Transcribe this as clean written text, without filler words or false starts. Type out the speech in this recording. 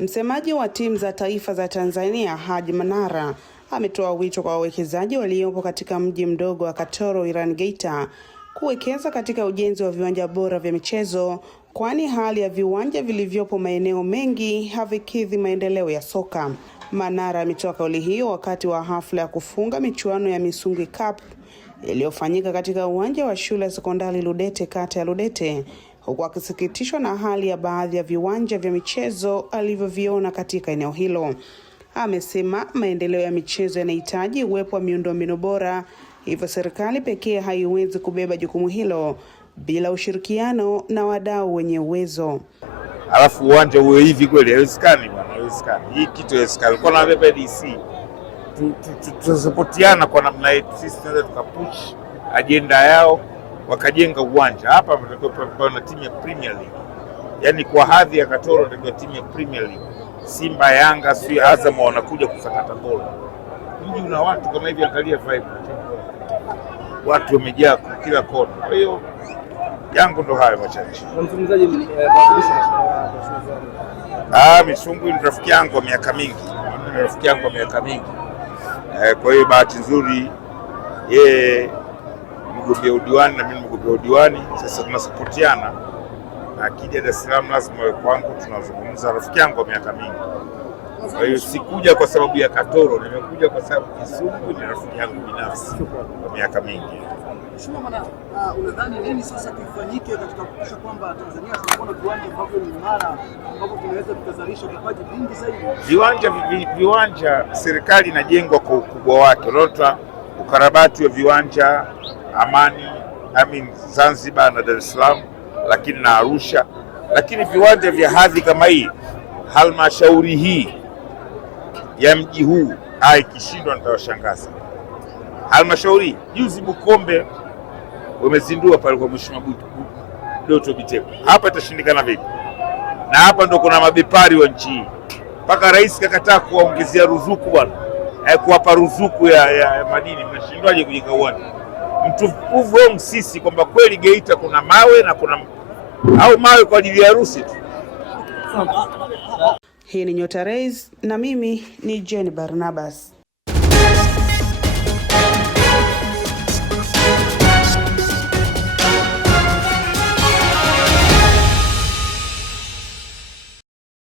Msemaji wa timu za taifa za Tanzania, Haji Manara, ametoa wito kwa wawekezaji waliopo katika mji mdogo wa Katoro Irani Geita kuwekeza katika ujenzi wa viwanja bora vya michezo, kwani hali ya viwanja vilivyopo maeneo mengi havikidhi maendeleo ya soka. Manara ametoa kauli hiyo wakati wa hafla ya kufunga michuano ya Misungwi Cup iliyofanyika katika uwanja wa shule ya sekondari Ludete, kata ya Ludete, huku akisikitishwa na hali ya baadhi ya viwanja vya michezo alivyoviona katika eneo hilo. Amesema maendeleo ya michezo yanahitaji uwepo wa miundombinu bora, hivyo serikali pekee haiwezi kubeba jukumu hilo bila ushirikiano na wadau wenye uwezo. Alafu uwanja uwe hivi kweli? Haiwezekani bwana, haiwezekani. Hii kitu haiwezekani. Kwa na BDC tunapotiana kwa namna yetu, sisi tunaweza tukapush agenda yao wakajenga uwanja hapa. Pana timu ya Premier League, yani kwa hadhi ya Katoro ndio timu ya Premier League. Simba, Yanga, si Azam wanakuja kufuata Tabora. Mji una watu kama hivi, angalia vibe, watu wamejaa kila kona. Kwa hiyo yangu ndo hayo machache. Mzungumzaji Misungwi ni rafiki yangu wa miaka mingi. Ni rafiki yangu wa miaka mingi. Kwa hiyo bahati nzuri yeye mgombea udiwani na mimi mgombea udiwani, sasa tunasupportiana. Akija Dar es Salaam lazima wewe kwangu, tunazungumza. Rafiki yangu wa miaka mingi. Kwa hiyo sikuja kwa sababu ya Katoro, nimekuja kwa sababu Misungwi ni rafiki yangu binafsi wa miaka mingi. Mheshimiwa Manara, unadhani nini sasa kifanyike katika kuhakikisha kwamba Tanzania tunakuwa na viwanja ambavyo ni imara, ambavyo vinaweza vikazalisha vipaji vingi zaidi? Viwanja serikali inajengwa kwa ukubwa wake. Unaona ukarabati wa viwanja Zanzibar na Dar es Salaam, lakini na Arusha. Lakini viwanja vya hadhi kama hii, halmashauri hii ya mji huu ikishindwa nitawashangaza. Halmashauri juzi Bukombe wamezindua pale kwa Mheshimiwa Doto Biteko. Hapa itashindikana vipi? Na hapa ndo kuna mabepari wa nchi hii. Mpaka rais kakataa kuwaongezea ruzuku bwana. Kuwapa ruzuku ya madini. Mnashindwaje kujenga uwanja? Mtu prove wrong sisi kwamba kweli Geita kuna mawe na kuna au mawe kwa ajili ya harusi tu. Hii ni Nyota Rays na mimi ni Jenny Barnabas.